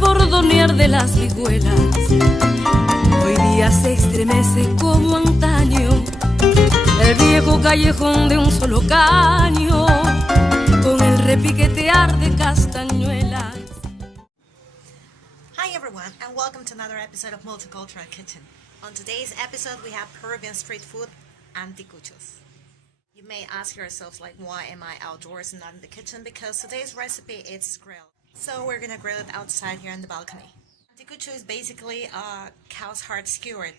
por donear de las vihuelas. Hoy día se estremece como antaño el viejo callejón de un solo caño, con el repiquetear de castañuelas. Hi everyone, and welcome to another episode of Multicultural Kitchen. On today's episode we have Peruvian street food, Anticuchos. You may ask yourselves, like, why am I outdoors and not in the kitchen? Because today's recipe is grilled. So we're gonna grill it outside here on the balcony. Anticucho is basically a cow's heart skewered.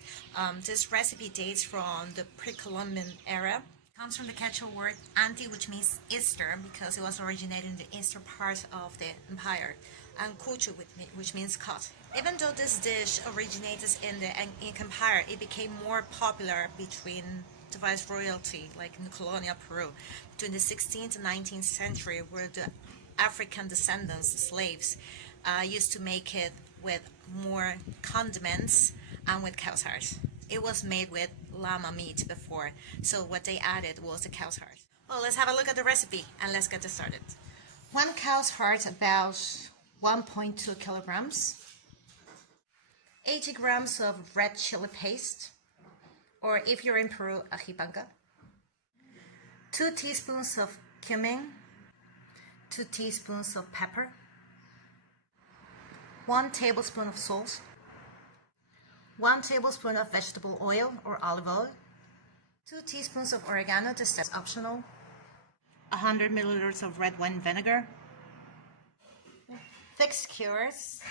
This recipe dates from the pre-Columbian era. It comes from the Quechua word anti, which means Easter, because it was originated in the eastern part of the empire, and cucho, which means cut. Even though this dish originated in the Inca Empire, it became more popular between the vice royalty, like in colonial Peru, during the 16th and 19th century, where the African descendants, the slaves, used to make it with more condiments and with cow's heart. It was made with llama meat before, so what they added was the cow's heart. Well, let's have a look at the recipe and let's get this started. 1 cow's heart, about 1.2 kilograms. 80 grams of red chili paste, or if you're in Peru, ají panca. 2 teaspoons of cumin. 2 teaspoons of pepper. 1 tablespoon of salt. 1 tablespoon of vegetable oil or olive oil. 2 teaspoons of oregano, this is optional. 100 milliliters of red wine vinegar. Thick skewers.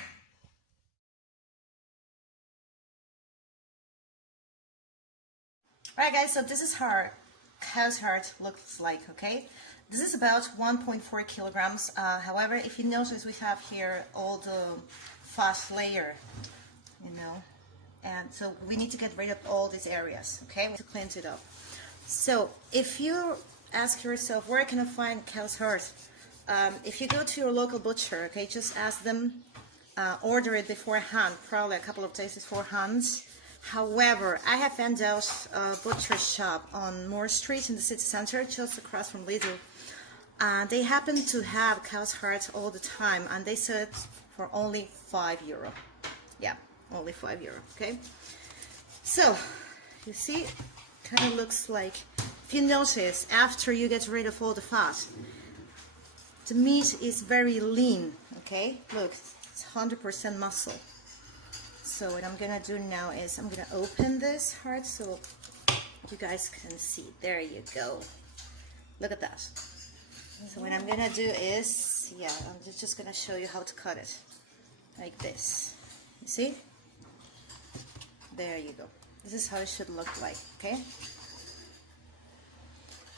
Alright guys, so this is how cow's heart looks like, okay? This is about 1.4 kilograms. However, if you notice, we have here all the fat layer, you know, and so we need to get rid of all these areas, okay, to cleanse it up. So if you ask yourself, where can I find cow's heart? If you go to your local butcher, okay, just ask them, order it beforehand, probably a couple of days beforehand. However, I have found out a butcher shop on Moore Street in the city center, just across from Lidl. They happen to have cow's heart all the time, and they sell it for only €5. Yeah, only €5, okay? So, you see, kind of looks like, if you notice, after you get rid of all the fat, the meat is very lean, okay? Look, it's 100% muscle. So what I'm gonna do now is I'm gonna open this heart so you guys can see. There you go. Look at that. So what I'm gonna do is, yeah, I'm just gonna show you how to cut it. Like this. You see? There you go. This is how it should look like, okay?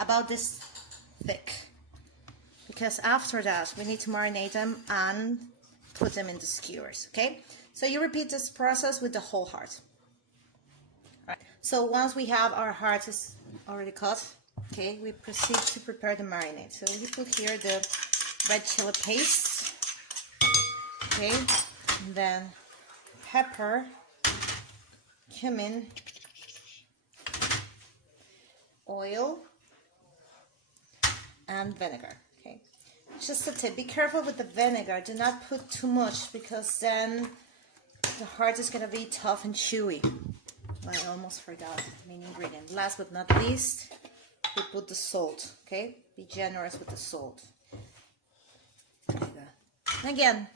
About this thick. Because after that, we need to marinate them and put them in the skewers, okay? So you repeat this process with the whole heart. All right. So once we have our heart is already cut, okay, we proceed to prepare the marinade. So we put here the red chili paste, okay, and then pepper, cumin, oil, and vinegar. Okay, just a tip: be careful with the vinegar. Do not put too much, because then the heart is going to be tough and chewy. I almost forgot the main ingredient. Last but not least, we put the salt, okay? Be generous with the salt. And again,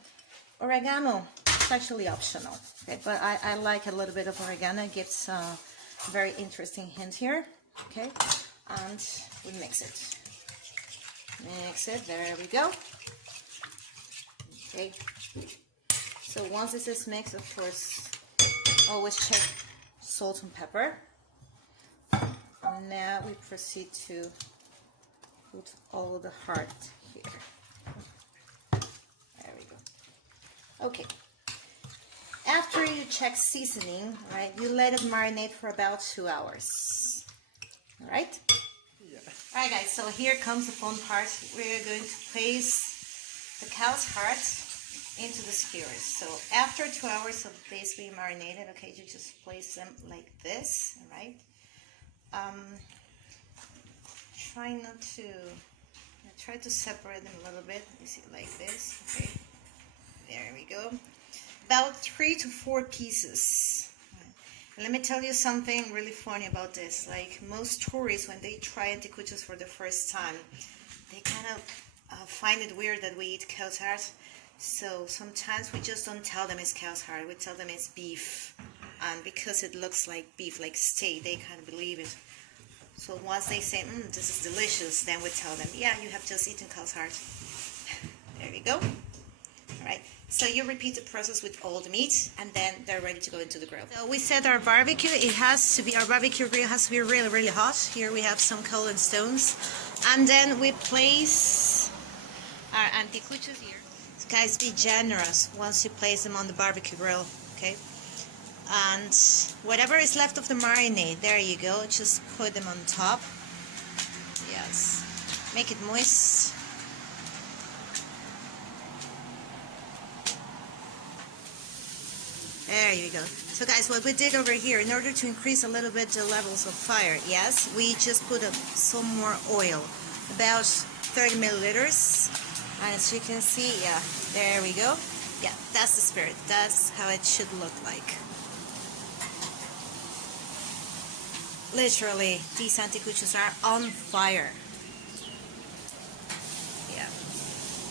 oregano is actually optional, okay? But I like a little bit of oregano. It gives a very interesting hint here, okay? And we mix it. Mix it, there we go. Okay. So once this is mixed, of course, always check salt and pepper. And now we proceed to put all the heart here. There we go. Okay. After you check seasoning, right, you let it marinate for about 2 hours. All right? Yeah. All right, guys, so here comes the fun part. We're going to place the cow's heart into the skewers. So after 2 hours of this being marinated, okay, you just place them like this, all right? Try to separate them a little bit. You see, like this, okay? There we go. about 3 to 4 pieces. And let me tell you something really funny about this. Like most tourists, when they try anticuchos for the first time, they kind of find it weird that we eat cow's heart. So sometimes we just don't tell them it's cow's heart. We tell them it's beef. And because it looks like beef, like steak, they kind of believe it. So once they say, this is delicious, then we tell them, yeah, you have just eaten cow's heart. There you go. Alright, so you repeat the process with all the meat, and then they're ready to go into the grill. So we set our barbecue. Our barbecue grill has to be really, really hot. Here we have some coal and stones. And then we place our anticuchos here. So guys, be generous once you place them on the barbecue grill, okay? And whatever is left of the marinade, there you go, just put them on top. Yes, make it moist. There you go. So guys, what we did over here, in order to increase a little bit the levels of fire, yes, we just put some more oil, about 30 milliliters. And as you can see, yeah, there we go. Yeah, that's the spirit. That's how it should look like. Literally, these anticuchos are on fire. Yeah.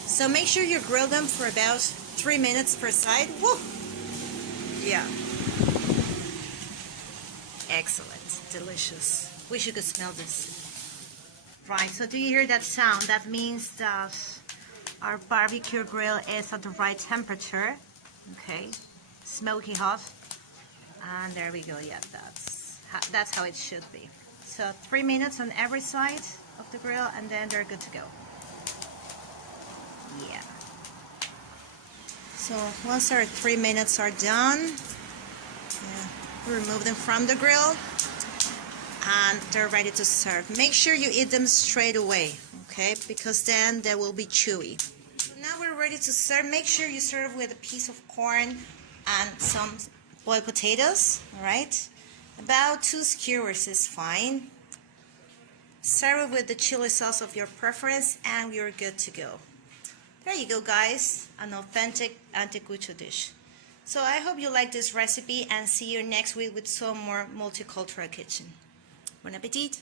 So make sure you grill them for about 3 minutes per side. Woo! Yeah. Excellent. Delicious. Wish you could smell this. Right, so do you hear that sound? That means that our barbecue grill is at the right temperature. Okay. Smoky hot. And there we go. Yeah, that's how it should be. So 3 minutes on every side of the grill, and then they're good to go. Yeah. So once our 3 minutes are done, we remove them from the grill, and they're ready to serve. Make sure you eat them straight away, okay? Because then they will be chewy. So now we're ready to serve. Make sure you serve with a piece of corn and some boiled potatoes, all right? About 2 skewers is fine. Serve it with the chili sauce of your preference, and you're good to go. There you go, guys, an authentic anticucho dish. So I hope you like this recipe, and see you next week with some more Multicultural Kitchen. Bon appetit!